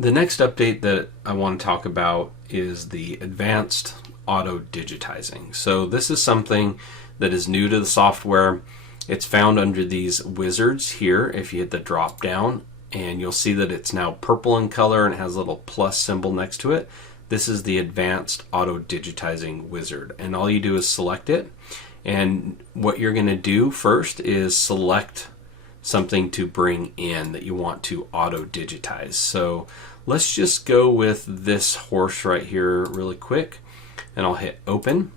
The next update that I want to talk about is the Advanced Auto Digitizing. So this is something that is new to the software. It's found under these wizards here. If you hit the drop down, and you'll see that it's now purple in color and it has a little plus symbol next to it. This is the Advanced Auto Digitizing Wizard, and all you do is select it. And what you're going to do first is select something to bring in that you want to auto digitize. So let's just go with this horse right here really quick, and I'll hit open,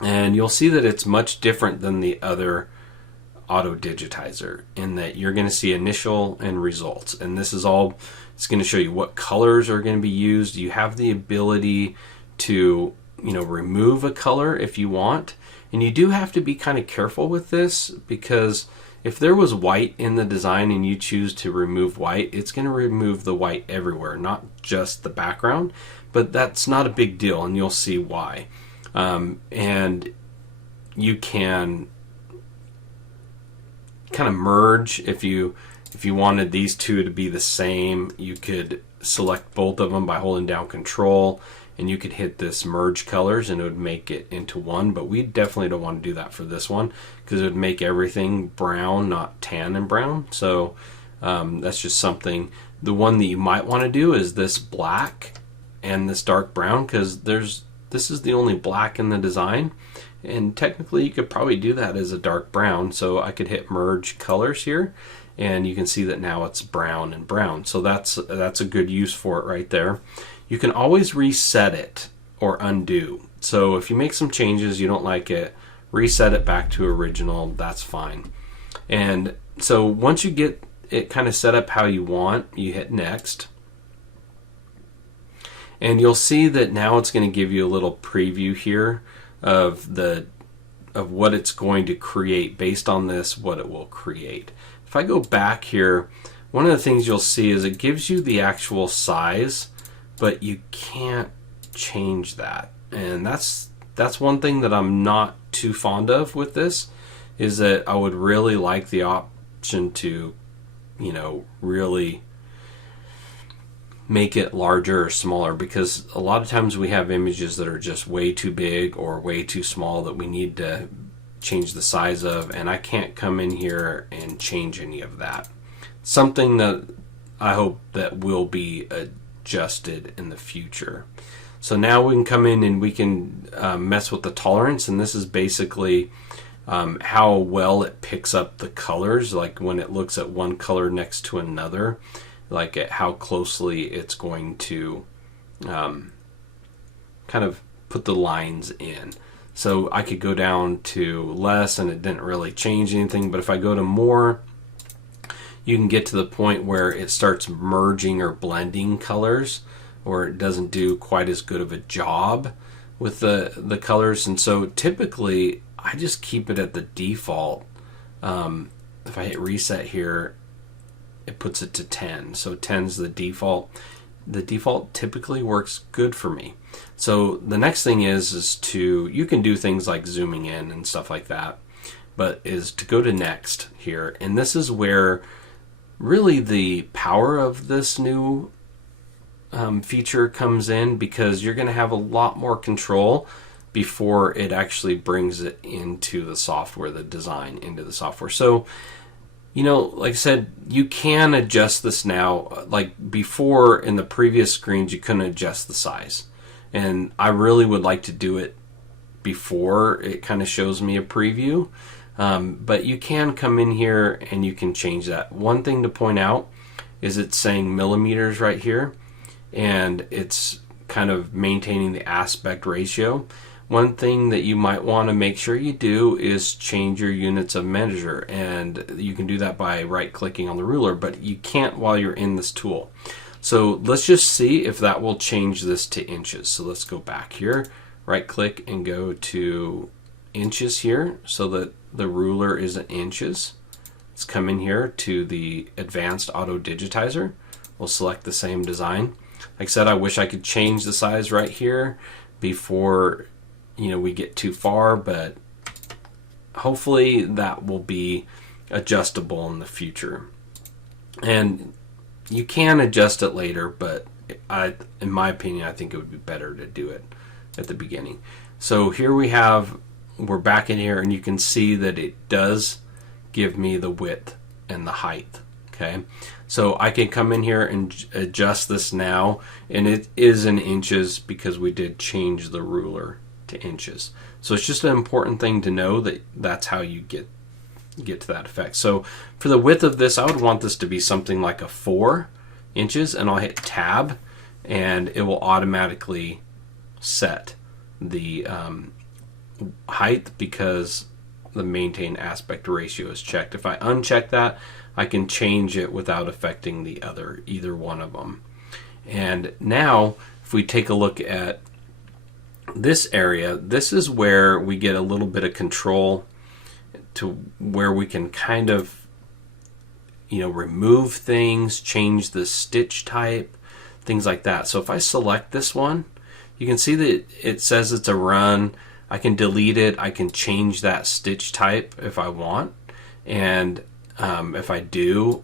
and you'll see that it's much different than the other auto digitizer in that you're going to see initial and results, and this is all, it's going to show you what colors are going to be used. You have the ability to remove a color if you want, and you do have to be kind of careful with this, because if there was white in the design and you choose to remove white, it's going to remove the white everywhere, not just the background. But that's not a big deal, and you'll see why. And you can kind of merge if you wanted these two to be the same. You could select both of them by holding down Control, and you could hit this merge colors and it would make it into one. But we definitely don't want to do that for this one, because it would make everything brown, not tan and brown. So that's just something. The one that you might want to do is this black and this dark brown, because this is the only black in the design, and technically you could probably do that as a dark brown. So I could hit merge colors here, and you can see that now it's brown and brown. So that's a good use for it right there. You can always reset it or undo. So if you make some changes, you don't like it, reset it back to original, that's fine. And so once you get it kind of set up how you want, you hit next. And you'll see that now it's going to give you a little preview here of what it's going to create based on this, what it will create. If I go back here, one of the things you'll see is it gives you the actual size, but you can't change that. And that's one thing that I'm not too fond of with this, is that I would really like the option to really make it larger or smaller, because a lot of times we have images that are just way too big or way too small that we need to change the size of, and I can't come in here and change any of that. Something that I hope that will be adjusted in the future. So now we can come in and we can mess with the tolerance, and this is basically how well it picks up the colors, like when it looks at one color next to another, like at how closely it's going to kind of put the lines in. So I could go down to less and it didn't really change anything, but if I go to more, you can get to the point where it starts merging or blending colors, or it doesn't do quite as good of a job with the colors. And so typically I just keep it at the default. If I hit reset here, it puts it to 10. So 10's the default. The default typically works good for me. So the next thing is you can do things like zooming in and stuff like that, but is to go to next here. And this is where really the power of this new feature comes in, because you're going to have a lot more control before it actually brings it into the software, the design into the software. So like I said, you can adjust this now. Like before, in the previous screens, you couldn't adjust the size. And I really would like to do it before it kind of shows me a preview. But you can come in here and you can change that. One thing to point out is it's saying millimeters right here, and it's kind of maintaining the aspect ratio. One thing that you might want to make sure you do is change your units of measure, and you can do that by right-clicking on the ruler, but you can't while you're in this tool. So let's just see if that will change this to inches. So let's go back here, right-click and go to inches here so that the ruler is in inches. Let's come in here to the Advanced Auto Digitizer. We'll select the same design. Like I said, I wish I could change the size right here before we get too far, but hopefully that will be adjustable in the future. And You can adjust it later, but in my opinion, I think it would be better to do it at the beginning. So here we're back in here, and you can see that it does give me the width and the height. Okay, so I can come in here and adjust this now, and it is in inches because we did change the ruler to inches. So it's just an important thing to know that that's how you get to that effect. So for the width of this, I would want this to be something like a 4 inches, and I'll hit tab, and it will automatically set the height because the maintain aspect ratio is checked. If I uncheck that, I can change it without affecting either one of them. And now if we take a look at this area, this is where we get a little bit of control to where we can kind of, remove things, change the stitch type, things like that. So if I select this one, you can see that it says it's a run. I can delete it. I can change that stitch type if I want. And if I do,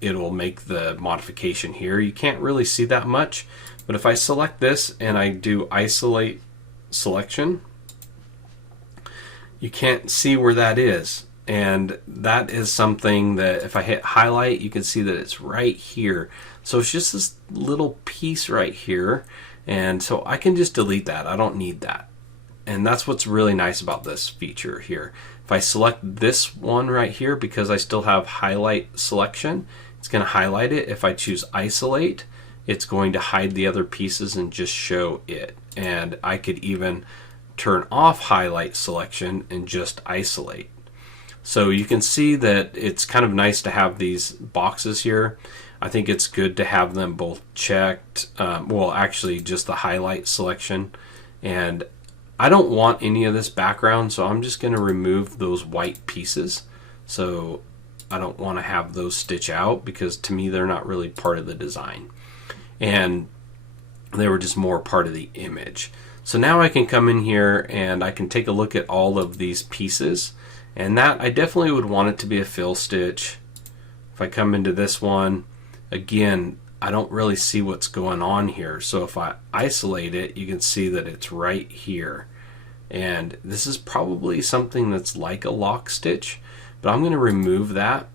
it'll make the modification here. You can't really see that much, but if I select this and I do isolate selection, you can't see where that is. And that is something that if I hit highlight, you can see that it's right here. So it's just this little piece right here. And so I can just delete that. I don't need that. And that's what's really nice about this feature here. If I select this one right here, because I still have highlight selection, it's going to highlight it. If I choose isolate, it's going to hide the other pieces and just show it. And I could even turn off highlight selection and just isolate. So you can see that it's kind of nice to have these boxes here. I think it's good to have them both checked. Well, actually just the highlight selection. And I don't want any of this background, so I'm just going to remove those white pieces. So I don't want to have those stitch out because to me they're not really part of the design. And they were just more part of the image. So now I can come in here and I can take a look at all of these pieces. And that I definitely would want it to be a fill stitch. If I come into this one, again, I don't really see what's going on here. So if I isolate it, you can see that it's right here. And this is probably something that's like a lock stitch, but I'm going to remove that.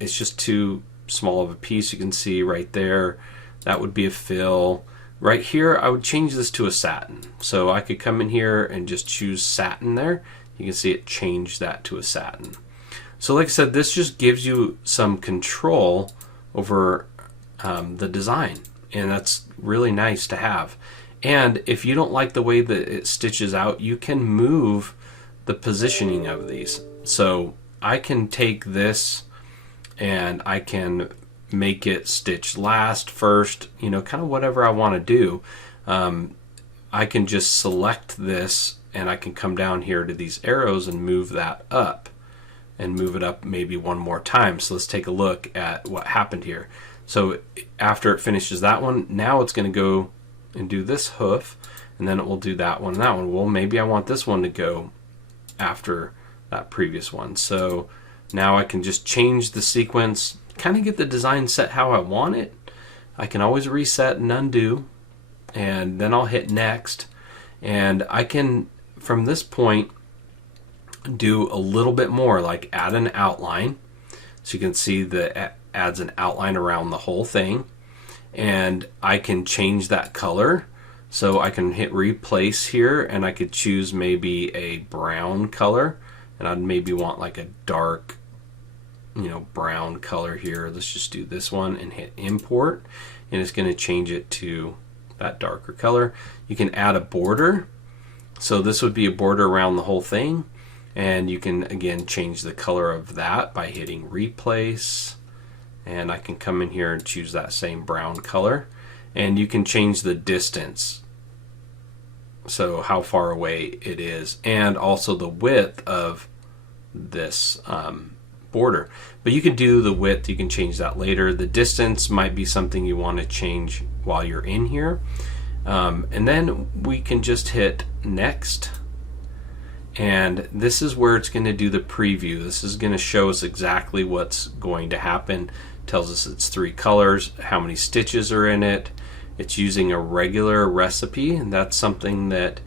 It's just too small of a piece. You can see right there, that would be a fill. Right here, I would change this to a satin. So I could come in here and just choose satin there. You can see it changed that to a satin. So like I said, this just gives you some control over the design, and that's really nice to have. And if you don't like the way that it stitches out, you can move the positioning of these. So I can take this and I can make it stitch last, first, kind of whatever I want to do. I can just select this and I can come down here to these arrows and move that up and move it up maybe one more time. So let's take a look at what happened here. So after it finishes that one, now it's going to go and do this hoof, and then it will do that one and that one. Well, maybe I want this one to go after that previous one. So now I can just change the sequence, kind of get the design set how I want it. I can always reset and undo, and then I'll hit next. And I can, from this point, do a little bit more, like add an outline. So you can see that it adds an outline around the whole thing. And I can change that color. So I can hit replace here, and I could choose maybe a brown color. And I'd maybe want like a dark, brown color here. Let's just do this one and hit import. And it's going to change it to that darker color. You can add a border. So this would be a border around the whole thing. And you can again change the color of that by hitting replace. And I can come in here and choose that same brown color. And you can change the distance. So how far away it is. And also the width of this border. But you can do the width, you can change that later. The distance might be something you want to change while you're in here. And then we can just hit next. And this is where it's going to do the preview. This is going to show us exactly what's going to happen tells us it's 3 colors, how many stitches are in it. It's using a regular recipe, and that's something that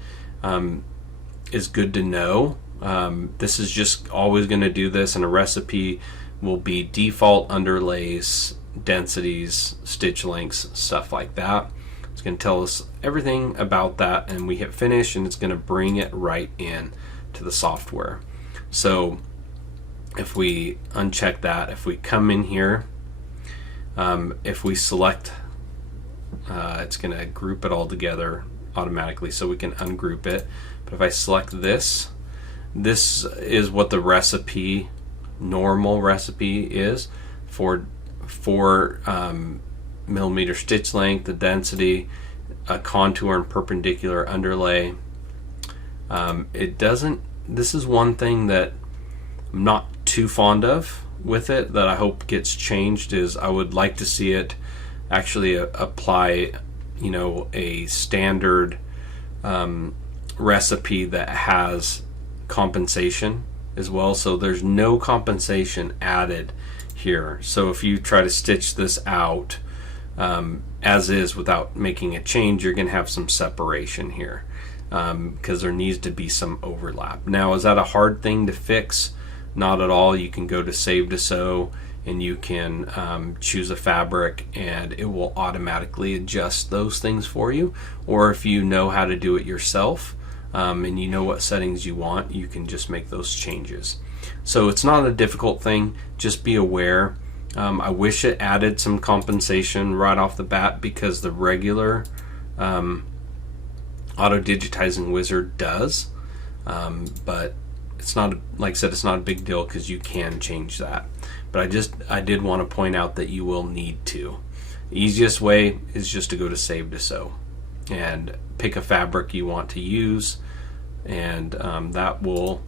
is good to know. This is just always going to do this, and a recipe will be default underlays, densities, stitch lengths, stuff like that. It's going to tell us everything about that, and we hit finish, and it's going to bring it right in to the software. So if we uncheck that, if we come in here, if we select, it's going to group it all together automatically, so we can ungroup it. But if I select this, this is what the recipe, normal recipe, is for 4 millimeter stitch length, the density, a contour and perpendicular underlay. It doesn't, this is one thing that I'm not too fond of with it, that I hope gets changed, is I would like to see it actually apply, you know, a standard recipe that has compensation as well. So there's no compensation added here. So if you try to stitch this out as is without making a change, you're going to have some separation here because there needs to be some overlap. Now, is that a hard thing to fix? Not at all. You can go to Save to Sew, and you can choose a fabric, and it will automatically adjust those things for you. Or if you know how to do it yourself, and you know what settings you want, you can just make those changes. So it's not a difficult thing, just be aware. I wish it added some compensation right off the bat, because the regular Auto Digitizing Wizard does, but it's not, like I said, it's not a big deal because you can change that. But I did want to point out that you will need to. The easiest way is just to go to Save to Sew and pick a fabric you want to use, and that will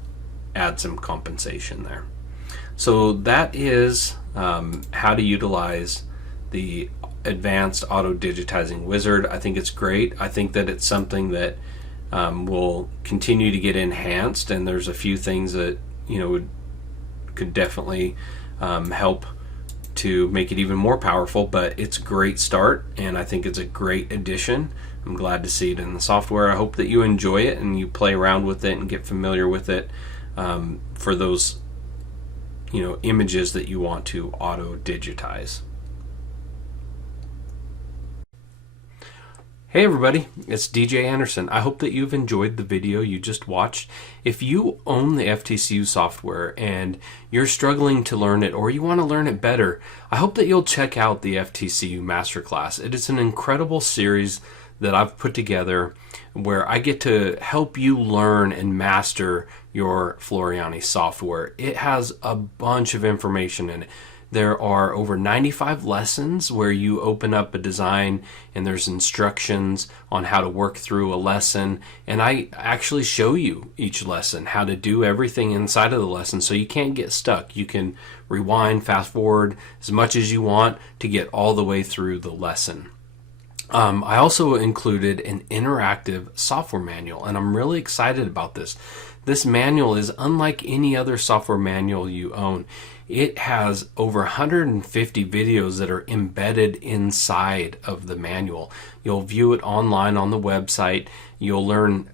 add some compensation there. So that is how to utilize the Advanced Auto Digitizing Wizard. I think it's great. I think that it's something that will continue to get enhanced, and there's a few things that, you know, could definitely help to make it even more powerful, but it's a great start, and I think it's a great addition. I'm glad to see it in the software. I hope that you enjoy it and you play around with it and get familiar with it for those, you know, images that you want to auto digitize. Hey everybody, it's DJ Anderson. I hope that you've enjoyed the video you just watched. If you own the FTC-U software and you're struggling to learn it, or you want to learn it better, I hope that you'll check out the FTC-U Masterclass. It is an incredible series that I've put together where I get to help you learn and master your Floriani software. It has a bunch of information in it. There are over 95 lessons where you open up a design and there's instructions on how to work through a lesson, and I actually show you each lesson, how to do everything inside of the lesson, so you can't get stuck. You can rewind, fast forward as much as you want to get all the way through the lesson. I also included an interactive software manual, and I'm really excited about this. This manual is unlike any other software manual you own. It has over 150 videos that are embedded inside of the manual. You'll view it online on the website. You'll learn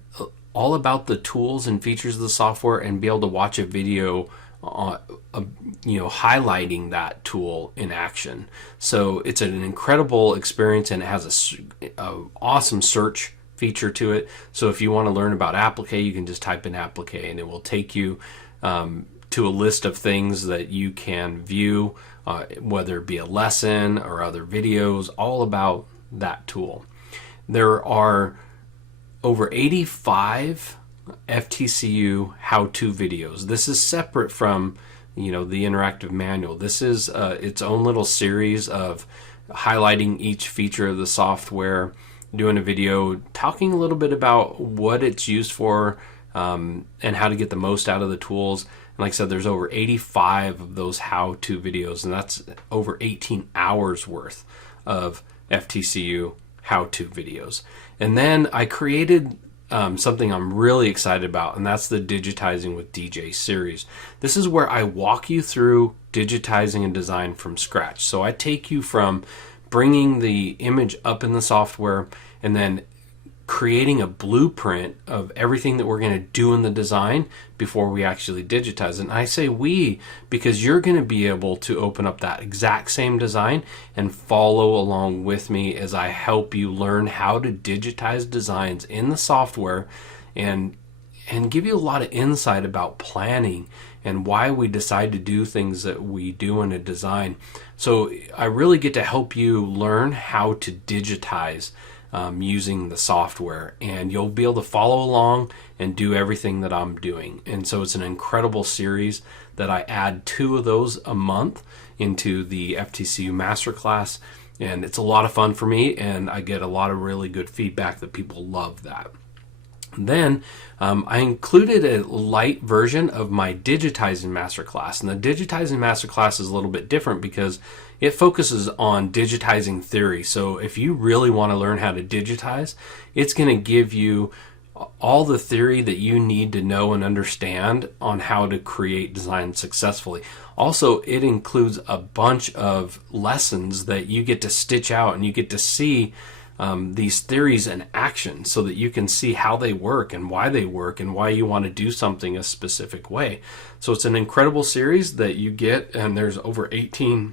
all about the tools and features of the software and be able to watch a video highlighting that tool in action. So it's an incredible experience, and it has a awesome search feature to it. So if you want to learn about applique, you can just type in applique, and it will take you to a list of things that you can view, whether it be a lesson or other videos, all about that tool. There are over 85 FTC-U how-to videos. This is separate from, the interactive manual. This is its own little series of highlighting each feature of the software, doing a video talking a little bit about what it's used for, and how to get the most out of the tools. And like I said, there's over 85 of those how-to videos, and that's over 18 hours worth of FTC-U how-to videos. And then I created something I'm really excited about, and that's the Digitizing with DJ series. This is where I walk you through digitizing a design from scratch. So I take you from bringing the image up in the software and then creating a blueprint of everything that we're going to do in the design before we actually digitize. And I say we because you're going to be able to open up that exact same design and follow along with me as I help you learn how to digitize designs in the software and give you a lot of insight about planning and why we decide to do things that we do in a design. So I really get to help you learn how to digitize using the software, and you'll be able to follow along and do everything that I'm doing. And so it's an incredible series that I add 2 of those a month into the FTC-U Masterclass, and it's a lot of fun for me, and I get a lot of really good feedback that people love that. Then I included a light version of my Digitizing Masterclass, and the Digitizing Masterclass is a little bit different because it focuses on digitizing theory. So if you really want to learn how to digitize, it's going to give you all the theory that you need to know and understand on how to create design successfully. Also, it includes a bunch of lessons that you get to stitch out, and you get to see these theories in action so that you can see how they work and why you want to do something a specific way. So it's an incredible series that you get, and there's over 18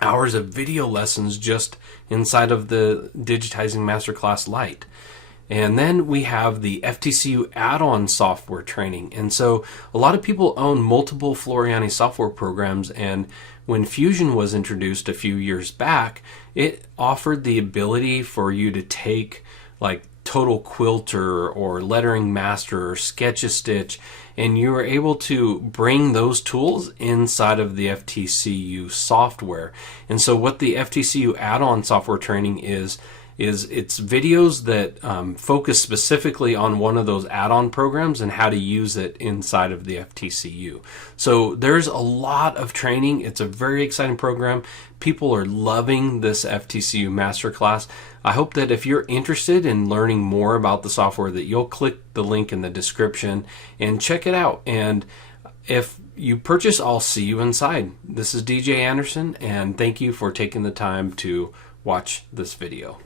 hours of video lessons just inside of the Digitizing Masterclass Lite. And then we have the FTC-U add-on software training. And so a lot of people own multiple Floriani software programs, and when Fusion was introduced a few years back, it offered the ability for you to take like Total Quilter or Lettering Master or Sketch-a-Stitch, and you were able to bring those tools inside of the FTC-U software. And so what the FTC-U add-on software training is it's videos that focus specifically on one of those add-on programs and how to use it inside of the FTC-U. So there's a lot of training. It's a very exciting program. People are loving this FTC-U Masterclass. I hope that if you're interested in learning more about the software, that you'll click the link in the description and check it out. And if you purchase, I'll see you inside. This is DJ Anderson, and thank you for taking the time to watch this video.